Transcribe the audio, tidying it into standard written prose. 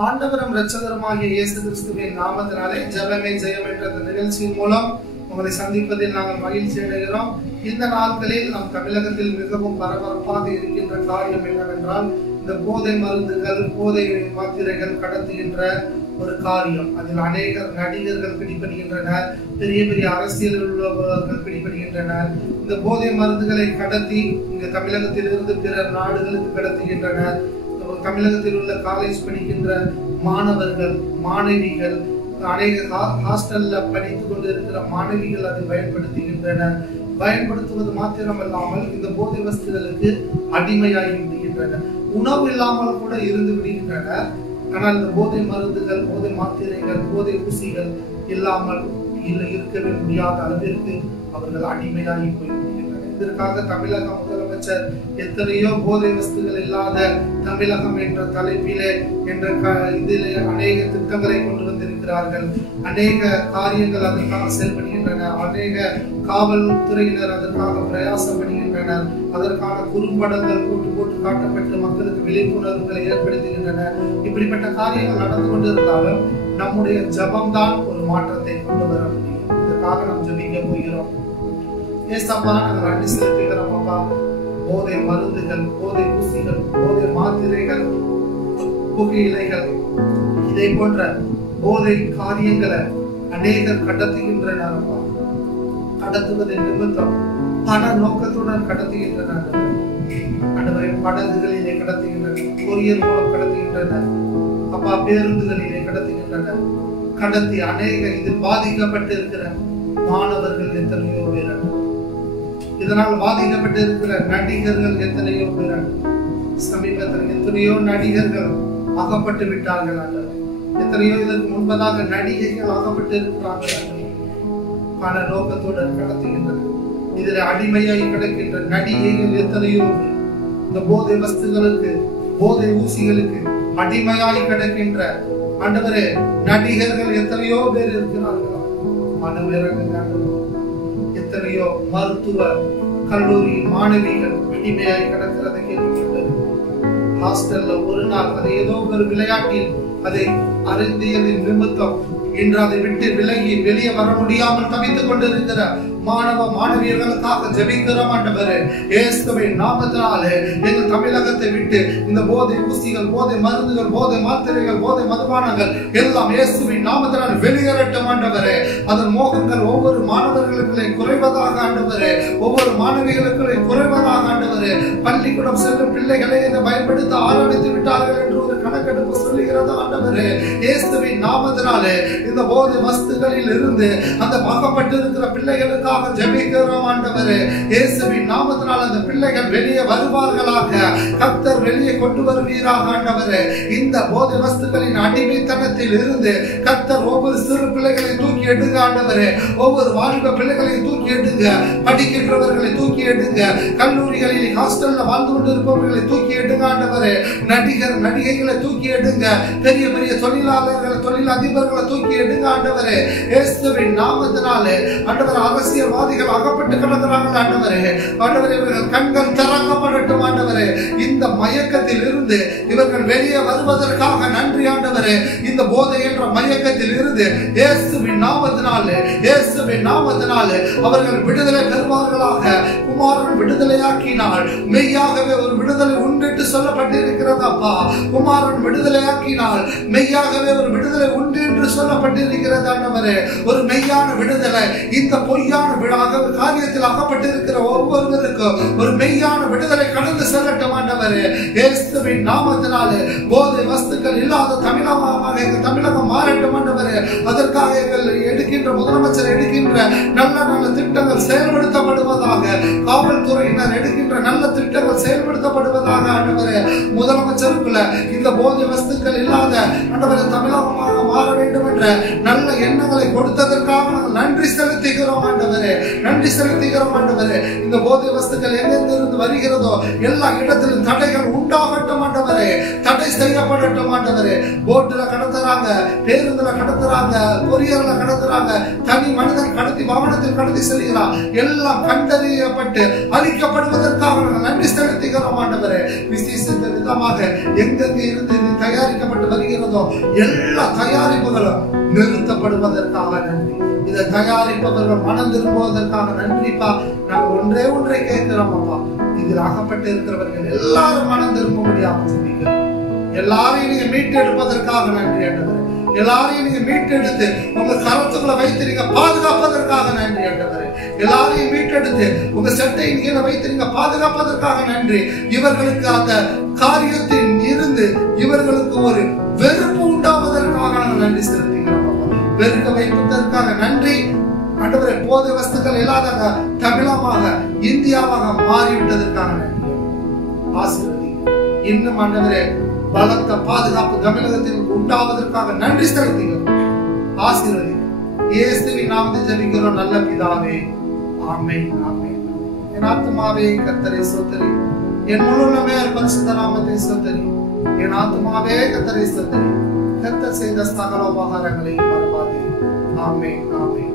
ஆண்டவரும் இரட்சகருமாகிய இயேசு கிறிஸ்துவின் நாமத்தினாலே ஜெபமே ஜெயம் என்ற இந்த நிகழ்ச்சியின் மூலம் உங்களை சந்திப்பதில் நாங்கள் மகிழ்ச்சி அடைகிறோம். இந்த நாட்களில் நம் தமிழகத்தில் மிகவும் பரபரப்பாக இருக்கின்ற காரியம் என்னவென்றால், இந்த போதை மருந்துகள், போதை மாத்திரைகள் கடத்துகின்ற ஒரு காரியம். அதில் அநேக நடிகர்கள் பிடிபடுகின்றனர், பெரிய பெரிய அரசியலில் உள்ளவர்கள் பிடிபடுகின்றனர். இந்த போதை மருந்துகளை கடத்தி இங்கு தமிழகத்தில் இருந்து பிற நாடுகளுக்கு கடத்துகின்றனர். தமிழகத்தில் உள்ள காலேஜ் படிக்கின்ற மாணவர்கள், மாணவிகள், அநேக ஹாஸ்டல்ல படித்துக் கொண்டு இருக்கிற மாணவிகள் அதை பயன்படுத்துகின்றனர். பயன்படுத்துவது மாத்திரமல்லாமல் இந்த போதை வஸ்துகளுக்கு அடிமையாகி விடுகின்றனர். உணவு இல்லாமல் கூட இருந்து விடுகின்றனர். ஆனால் இந்த போதை மருந்துகள், போதை மாத்திரைகள், போதை ஊசிகள் இல்லாமல் இருக்கவே முடியாத அளவிற்கு அவர்கள் அடிமையாகி போய்விடுகின்றனர். இதற்காக தமிழக முதலமைச்சர் எத்தனையோ போதை வஸ்துகள் இல்லாத தமிழகம் என்ற தலைப்பிலே இதிலே அநேக திட்டங்களை கொண்டு வந்திருக்கிறார்கள். அநேக காரியங்கள் அதற்காக செயல்படுகின்றன. அநேக காவல்துறையினர் அதற்காக பிரயாசப்படுகின்றனர். அதற்கான குறும்படங்கள் போட்டு காட்டப்பட்டு மக்களுக்கு விழிப்புணர்வுகளை ஏற்படுத்துகின்றனர். இப்படிப்பட்ட காரியங்கள் நடந்து கொண்டிருந்தாலும் நம்முடைய ஜபம்தான் ஒரு மாற்றத்தை கொண்டு வர முடியும். இதற்காக நாம் ஜபிக்க போகிறோம். ஏசப்பா, நாங்கள் நன்றி செலுத்துகிறோம் அப்பா. போதை மருந்துகள், போதை ஊசிகள், போதை மாத்திரைகள், புகையிலைகள், இதை போன்ற போதை காரியங்களை அநேகர் கடத்துகின்றனர் அப்பா. கடத்துவதன் நிமித்தம் பண நோக்கத்துடன் கடத்துகின்றனர். படகுகளிலே கடத்துகின்றனர், கொரியர் மூலம் கடத்துகின்றனர் அப்பா, பேருந்துகளிலே கடத்துகின்றனர். கடத்தி அநேக இதில் பாதிக்கப்பட்டு இருக்கிற மாணவர்கள் எத்தனையோ பேர், இதனால் பாதிக்கப்பட்டு இருக்கிற நடிகர்கள் எத்தனையோ பேர், சமீபத்தில் எத்தனையோ நடிகர்கள் அகப்பட்டு விட்டார்கள். எத்தனையோ இதற்கு முன்பதாக நடிகைகள் அகப்பட்டு இருக்கிறார்கள். பண நோக்கத்துடன் கடத்துகின்றனர். இதில் அடிமையாகி கிடக்கின்ற நடிகைகள் எத்தனையோ பேர், இந்த போதை வஸ்துகளுக்கு, போதை ஊசிகளுக்கு அடிமையாகி கிடக்கின்ற ஆண்டவரே நடிகர்கள் எத்தனையோ பேர் இருக்கிறார்கள். எத்தனையோ மருத்துவ கல்லூரி மாணவிகள் அடிமையாகி கிடக்கிறதை கேள்விப்பட்டது. ஹாஸ்டல்ல ஒரு நாள் அதை ஏதோ ஒரு விளையாட்டில் அதை அறிந்தியதின் நிமித்தம் இன்று அதை விட்டு விலகி வெளியே வர முடியாமல் தவித்துக் கொண்டிருக்கிற மாணவ மாணவியர்களுக்காக ஜெபிக்கிறோம் ஆண்டவரே. இயேசுவின் நாமத்தினாலே எங்கள் தமிழகத்தை விட்டு இந்த போதை ஊசிகள், போதை மருந்துகள், போதை மாத்திரைகள், போதை மதுபானங்கள் எல்லாம் இயேசுவின் நாமத்தினால் வெளியேறட்டும் ஆண்டவரே. அதன் மோகங்கள் ஒவ்வொரு மாணவர்களுக்குள்ளே குறைவதாக ஆண்டவரே, ஒவ்வொரு மாணவிகளுக்குள்ளே குறைவதாக ஆண்டவரே. பள்ளிக்கூடம் செல்லும் பிள்ளைகளை இதை பயன்படுத்த ஆரம்பித்து விட்டார்கள் என்று ஒரு கணக்கெடுப்பு சொல்லுகிறது ஆண்டவரே. இயேசுவின் நாமத்தினாலே இந்த போதை வஸ்துகளில் இருந்து அந்த பாகப்பட்டு இருக்கிற பிள்ளைகளுக்காக ஜெபிக்கிறோம் ஆண்டவரே. இயேசுவின் நாமத்தினால் அந்த பிள்ளைகள் வெளியே வருவார்களாக. கர்த்தர் வெளியே கொண்டு வருவீராக ஆண்டவரே. இந்த போதை வஸ்துகளின் அடிமைத்தனத்தில் இருந்து கர்த்தர் ஒவ்வொரு சிறு பிள்ளைகளை தூக்கி எடுங்க ஆண்டவரே. ஒவ்வொரு வாலிப பிள்ளைகளை தூக்கி எடுங்க. படிக்கின்றவர்களை தூக்கி எடுங்க. கல்லூரிகளில் ஹாஸ்டல்ல வாழ்ந்து கொண்டிருப்பவர்களை தூக்கி எடுங்க ஆண்டவரே. நடிகர் நடிகைகளை தூக்கி எடுங்க. பெரிய பெரிய தொழிலாளர்களை, தொழில் அதிபர்களை தூக்கி எடுங்க ஆண்டவரே. இயேசுவின் நாமத்தினாலே ஆண்டவரே, அரசியல்வாதிகள் அகப்பட்டு கிடக்கிறார்கள் ஆண்டவரே. ஆண்டவரே, இவர்கள் கண்கள் திறக்கப்படட்டும் ஆண்டவரே. இந்த மயக்கத்தில் இருந்து இவர்கள் வெளியே வருவதற்காக நன்றி ஆண்டவரே. இந்த போதை என்ற மயக்கத்தில் இருந்து இயேசுவின் நாமத்தினாலே, இயேசுவின் நாமத்தினாலே அவர்கள் விடுதலை பெறுவார்களாக. குமாரன் விடுதலையாக்கினால் மெய்யாகவே ஒரு விடுதலை உண்டு என்று சொல்லப்பட்டிருக்கிறது அப்பா. குமாரன் விடுதலையாக்கினால் மெய்யாகவே ஒரு விடுதலை உண்டு என்று சொல்லப்பட்டிருக்கிறது ஆண்டவரே. ஒரு மெய்யான விடுதலை இந்த பொய்யான காரியத்தில் அகப்பட்டிருக்கிற ஒவ்வொருவருக்கும் ஒரு மெய்யான விடுதலை கடந்து செல்லட்டும் ஆண்டவரே. இயேசுவின் நாமத்தினாலே போதை வஸ்துக்கள் இல்லாத தமிழகமாக எங்கள் தமிழகம் மாறட்டும் ஆண்டவரே. அதற்காக எங்கள் எடுக்கின்ற முதலமைச்சர் எடுக்கின்ற நல்ல நல்ல திட்டங்கள் செயல்படுத்தப்படுவதாக. காவல்துறையினர் எடுக்கின்ற நல்ல திட்டங்கள் செயல்படுத்தப்படுவதாக ஆண்டவரே. முதலமைச்சருக்குள்ள இந்த போதை வஸ்துக்கள் இல்லாத ஆண்டவரே தமிழகமாக மாற வேண்டும் என்ற நல்ல எண்ணங்களை கொடுத்ததற்காக நாங்கள் நன்றி செலுத்துகிறோம் ஆண்டவரே. நன்றி செலுத்துகிறோம் ஆண்டவரே. இந்த போதை வஸ்துக்கள் எங்கிருந்து வருகிறதோ எல்லா இடத்திலும் தடைகள் உண்டாகட்டும் ஆண்டவரே. ஆண்டவரே தடை செய்யப்படட்டும் ஆண்டவரே. போட்டுல கடத்துறாங்க, பேருந்துல கடத்துறாங்க, கொரியர்ல கடத்துறாங்க, தனி மனிதன் கடத்தி வாகனத்தில் கடத்தி செல்கிறார். எல்லாம் கண்டறியப்பட்டு அழிக்கப்படுவதற்காக நாங்கள் நன்றி செலுத்துகிறோம் ஆண்டவரே. விசேஷ விதமாக எங்கெங்கே இருந்து இது தயாரிக்கப்பட்டு வருகிறதோ எல்லா தயாரிப்புகளும் நிறுத்தப்படுவதற்காக நன்றி. இதை தயாரிப்பவர்கள் மனம் திரும்புவதற்காக நன்றிப்பா. நாங்கள் ஒன்றை கேட்கிறோம் அப்பா, இதில் ஆகப்பட்டு இருக்கிறவர்கள் எல்லாரும் மனம் திரும்பும்படியாக சிந்திக்கிறோம். எல்லாரையும் நீங்க மீட்டெடுப்பதற்காக நன்றி ஆண்டவரே. எல்லாரையும் நீங்க மீட்டெடுத்து உங்க கரத்துக்குள்ள வைத்து நீங்க பாதுகாப்பதற்காக நன்றி ஆண்டவரே. எல்லாரையும் மீட்டெடுத்து உங்க சட்டையின் கீழே வைத்து நீங்க பாதுகாப்பதற்காக நன்றி. இவர்களுக்கு அந்த காரியத்தின் இருந்து இவர்களுக்கு ஒரு வெறுப்பு உண்டாவதற்காக நாங்கள் நன்றி செலுத்துகிறோம். வெறுக்க வைப்பதற்காக நன்றி ஆண்டவரே. போதை வஸ்துக்கள் இல்லாத தமிழமாக இந்தியாவாக மாறிவிட்டதற்காக நன்றி. ஆசீர்வதிங்க. இன்னும் ஆண்டவரே பலத்த பாதுகாப்பு தமிழகத்தில் உண்டாவதற்காக நன்றி செலுத்துகிறோம். ஆசீர்வதிங்க. இயேசுவின் நாமத்தில் ஜெபிக்கிறோம் நல்ல பிதாவே. ஆமென் ஆமென். என் ஆத்துமாவே கர்த்தரை ஸ்தோத்திரி, என் முழு உள்ளமே பரிசுத்த நாமத்தை ஸ்தோத்திரி. என் ஆத்துமாவே கர்த்தரை ஸ்தோத்திரி, கர்த்தர் செய்த சகல உபகாரங்களை மறவாதே. ஆமென் ஆமென்.